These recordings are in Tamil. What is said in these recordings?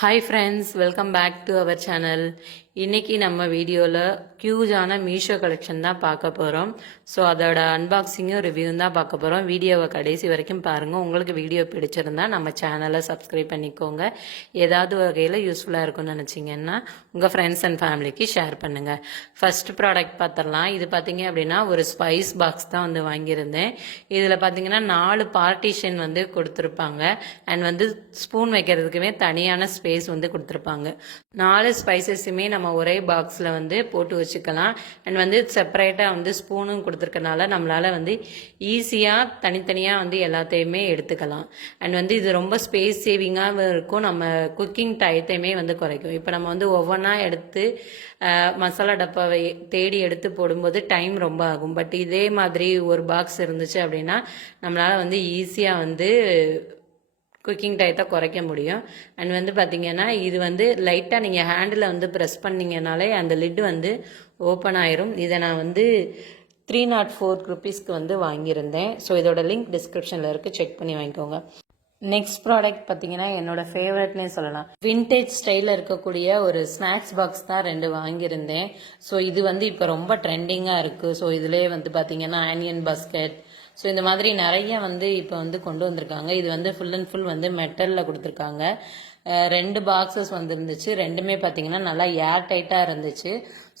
Hi friends, welcome back to our channel. இன்றைக்கி நம்ம வீடியோவில் க்யூஜான மீஷோ கலெக்ஷன் தான் பார்க்க போகிறோம். ஸோ அதோட அன்பாக்சிங்கும் ரிவ்யூவும் தான் பார்க்க போகிறோம். வீடியோவை கடைசி வரைக்கும் பாருங்கள். உங்களுக்கு வீடியோ பிடிச்சிருந்தா நம்ம சேனலை சப்ஸ்கிரைப் பண்ணிக்கோங்க. ஏதாவது வகையில் யூஸ்ஃபுல்லாக இருக்கும்னு நினச்சிங்கன்னா உங்கள் ஃப்ரெண்ட்ஸ் அண்ட் ஃபேமிலிக்கு ஷேர் பண்ணுங்கள். ஃபர்ஸ்ட் ப்ராடக்ட் பார்த்துடலாம். இது பார்த்தீங்க அப்படின்னா ஒரு ஸ்பைஸ் பாக்ஸ் தான் வந்து வாங்கியிருந்தேன். இதில் பார்த்தீங்கன்னா 4 பார்ட்டிஷன் வந்து கொடுத்துருப்பாங்க. அண்ட் ஸ்பூன் வைக்கிறதுக்குமே தனியான ஸ்பேஸ் வந்து கொடுத்துருப்பாங்க. 4 ஸ்பைசஸுமே நம்ம ஒரே பாக்ஸில் போட்டு வச்சுக்கலாம். அண்ட் செப்பரேட்டாக ஸ்பூனும் கொடுத்துருக்கனால நம்மளால் ஈஸியாக தனித்தனியாக எல்லாத்தையுமே எடுத்துக்கலாம். அண்ட் இது ரொம்ப ஸ்பேஸ் சேவிங்காகவும் இருக்கும். நம்ம குக்கிங் டயத்தையுமே குறைக்கும். இப்போ நம்ம ஒவ்வொன்றா எடுத்து மசாலா டப்பாவை தேடி எடுத்து போடும்போது டைம் ரொம்ப ஆகும். பட் இதே மாதிரி ஒரு பாக்ஸ் இருந்துச்சு அப்படின்னா நம்மளால் ஈஸியாக குக்கிங் டயத்தை குறைக்க முடியும். அண்ட் பார்த்தீங்கன்னா இது லைட்டாக நீங்கள் ஹேண்டில் ப்ரெஸ் பண்ணிங்கனாலே அந்த லிட்டு ஓப்பன் ஆயிரும். இதை நான் 304 ருபீஸ்க்கு வாங்கியிருந்தேன். ஸோ இதோட லிங்க் டிஸ்கிரிப்ஷனில் இருக்குது, செக் பண்ணி வாங்கிக்கோங்க. நெக்ஸ்ட் ப்ராடக்ட் பார்த்தீங்கன்னா என்னோட ஃபேவரட்னே சொல்லலாம். விண்டேஜ் ஸ்டைலில் இருக்கக்கூடிய ஒரு ஸ்நாக்ஸ் பாக்ஸ் தான் 2 வாங்கியிருந்தேன். ஸோ இது இப்போ ரொம்ப ட்ரெண்டிங்காக இருக்குது. ஸோ இதுலேயே பார்த்தீங்கன்னா ஆனியன் பாஸ்கெட், ஸோ இந்த மாதிரி நிறைய இப்போ கொண்டு வந்திருக்காங்க. இது ஃபுல் அண்ட் ஃபுல் மெட்டலில் கொடுத்துருக்காங்க. 2 பாக்ஸஸ் இருந்துச்சு. ரெண்டுமே பார்த்தீங்கன்னா நல்லா ஏர் டைட்டாக இருந்துச்சு.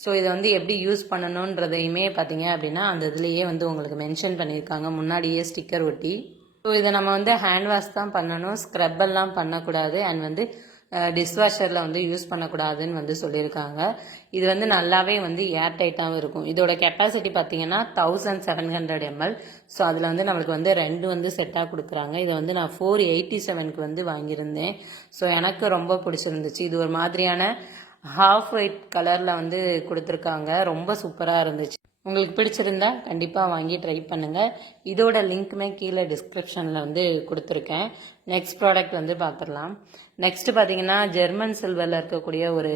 ஸோ இதை எப்படி யூஸ் பண்ணணுன்றதையுமே பார்த்தீங்க அப்படின்னா அந்த இதுலேயே உங்களுக்கு மென்ஷன் பண்ணியிருக்காங்க, முன்னாடியே ஸ்டிக்கர் ஒட்டி. ஸோ இதை நம்ம ஹேண்ட் வாஷ் தான் பண்ணணும், ஸ்க்ரப் எல்லாம் பண்ணக்கூடாது. அண்ட் டிஷ்வாஷரில் யூஸ் பண்ணக்கூடாதுன்னு சொல்லியிருக்காங்க. இது நல்லாவே ஏர் டைட்டாகவும் இருக்கும். இதோட கெப்பாசிட்டி பார்த்தீங்கன்னா 1700 ml. ஸோ அதில் நம்மளுக்கு 2 செட்டாக கொடுக்குறாங்க. இதை நான் 487க்கு வாங்கியிருந்தேன். ஸோ எனக்கு ரொம்ப பிடிச்சிருந்துச்சு. இது ஒரு மாதிரியான ஹாஃப் ஒயிட் கலரில் கொடுத்துருக்காங்க. ரொம்ப சூப்பராக இருந்துச்சு. உங்களுக்கு பிடிச்சிருந்தா கண்டிப்பாக வாங்கி ட்ரை பண்ணுங்கள். இதோட லிங்க்குமே கீழே டிஸ்கிரிப்ஷனில் கொடுத்துருக்கேன். நெக்ஸ்ட் ப்ராடக்ட் பார்த்துடலாம். நெக்ஸ்ட் பார்த்தீங்கன்னா ஜெர்மன் சில்வரில் இருக்கக்கூடிய ஒரு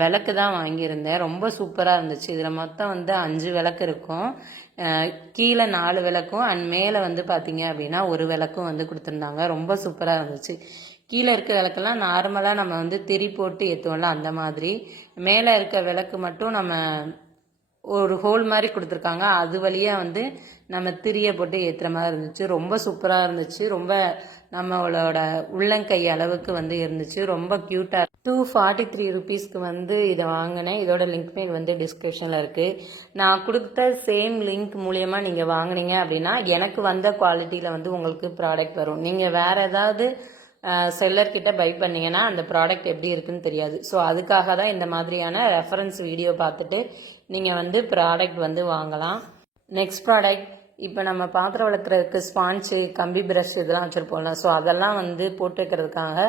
விளக்கு தான் வாங்கியிருந்தேன். ரொம்ப சூப்பராக இருந்துச்சு. இதில் மொத்தம் 5 விளக்கு இருக்கும். கீழே 4 விளக்கும் அண்ட் மேலே பார்த்தீங்க அப்படின்னா ஒரு விளக்கும் கொடுத்துருந்தாங்க. ரொம்ப சூப்பராக இருந்துச்சு. கீழே இருக்க விளக்கெல்லாம் நார்மலாக நம்ம திரி போட்டு ஏற்றுவோம்ல, அந்த மாதிரி. மேலே இருக்க விளக்கு மட்டும் நம்ம ஒரு ஹோல் மாதிரி கொடுத்துருக்காங்க. அது வழியாக நம்ம திரியை போட்டு ஏற்றுற மாதிரி இருந்துச்சு. ரொம்ப சூப்பராக இருந்துச்சு. ரொம்ப நம்மளோட உள்ளங்கை அளவுக்கு இருந்துச்சு. ரொம்ப க்யூட்டாக. 243 ருபீஸ்க்கு இதை வாங்கினேன். இதோட லிங்க்மே டிஸ்கிரிப்ஷனில் இருக்குது. நான் கொடுத்த சேம் லிங்க் மூலியமாக நீங்கள் வாங்கினீங்க அப்படின்னா எனக்கு வந்த குவாலிட்டியில் உங்களுக்கு ப்ராடக்ட் வரும். நீங்கள் வேறு ஏதாவது செல்லர்கிட்ட பை பண்ணிங்கன்னா அந்த ப்ராடக்ட் எப்படி இருக்குன்னு தெரியாது. ஸோ அதுக்காக தான் இந்த மாதிரியான ரெஃபரன்ஸ் வீடியோ பார்த்துட்டு நீங்கள் ப்ராடக்ட் வாங்கலாம். நெக்ஸ்ட் ப்ராடக்ட், இப்போ நம்ம பாத்திரம் வளர்க்குறதுக்கு ஸ்பாஞ்சு, கம்பி ப்ரஷ் இதெல்லாம் வச்சுருப்போம்ல. ஸோ அதெல்லாம் போட்டு வைக்கிறதுக்காக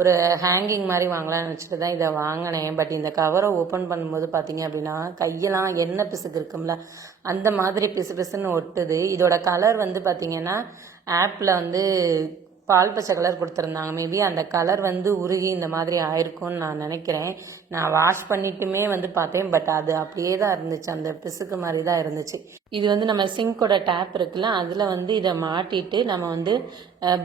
ஒரு ஹேங்கிங் மாதிரி வாங்கலாம்னு வச்சுட்டு தான் இதை வாங்கினேன். பட் இந்த கவரை ஓப்பன் பண்ணும்போது பார்த்தீங்க அப்படின்னா கையெல்லாம் எண்ணெய் பிசுக்கு இருக்கும்ல, அந்த மாதிரி பிசு பிசுன்னு ஒட்டுது. இதோட கலர் பார்த்தீங்கன்னா ஆப்பில் பால் பச்சை கலர் கொடுத்துருந்தாங்க. மேபி அந்த கலர் உருகி இந்த மாதிரி ஆயிருக்கும்னு நான் நினைக்கிறேன். நான் வாஷ் பண்ணிட்டுமே பார்த்தேன். பட் அது அப்படியே தான் இருந்துச்சு, அந்த பிசுக்கு மாதிரி தான் இருந்துச்சு. இது நம்ம சிங்கோட டேப் இருக்குல்ல, அதில் இதை மாட்டிட்டு நம்ம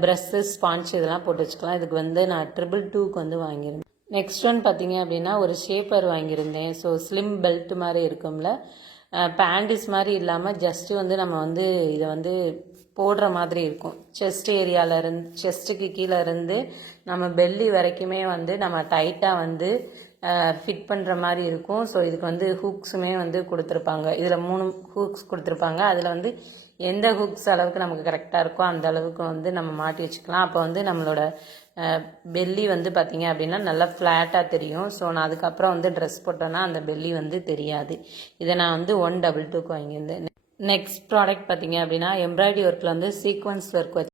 ப்ரஷ்ஷு, ஸ்பான்ச் இதெல்லாம் போட்டு வச்சுக்கலாம். இதுக்கு நான் 222க்கு வாங்கியிருந்தேன். நெக்ஸ்ட் ஒன் பார்த்தீங்க அப்படின்னா ஒரு ஷேப்பர் வாங்கியிருந்தேன். ஸோ ஸ்லிம் பெல்ட் மாதிரி இருக்கும்ல, பேண்டிஸ் மாதிரி இல்லாமல் ஜஸ்ட்டு நம்ம இதை போடுற மாதிரி இருக்கும். செஸ்ட் ஏரியாவிலேருந்து, செஸ்ட்டுக்கு கீழே இருந்து நம்ம பெல்லி வரைக்குமே நம்ம டைட்டாக ஃபிட் பண்ணுற மாதிரி இருக்கும். ஸோ இதுக்கு ஹூக்ஸுமே கொடுத்துருப்பாங்க. இதில் 3 ஹூக்ஸ் கொடுத்துருப்பாங்க. அதில் எந்த ஹூக்ஸ் அளவுக்கு நமக்கு கரெக்டாக இருக்கோ அந்த அளவுக்கு நம்ம மாட்டி வச்சுக்கலாம். அப்போ நம்மளோட பெல்லி பார்த்தீங்க அப்படின்னா நல்லா ஃப்ளாட்டாக தெரியும். ஸோ நான் அதுக்கப்புறம் ட்ரெஸ் போட்டேன்னா அந்த பெல்லி தெரியாது. இதை நான் 122க்கு வாங்கியிருந்தேன். நெக்ஸ்ட் ப்ராடக்ட் பார்த்தீங்க அப்படின்னா எம்ப்ராய்டரி ஒர்க்கில் சீக்வன்ஸ் ஒர்க் வச்சு